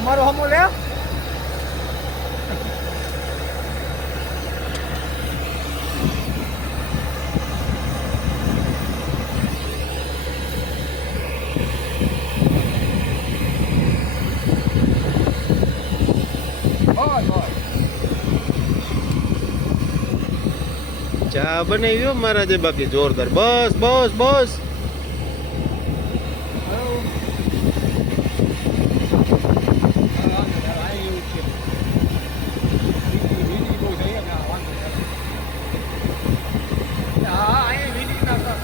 हमारो हम ले चा बनाई महाराजे बाकी जोरदार बस बस बस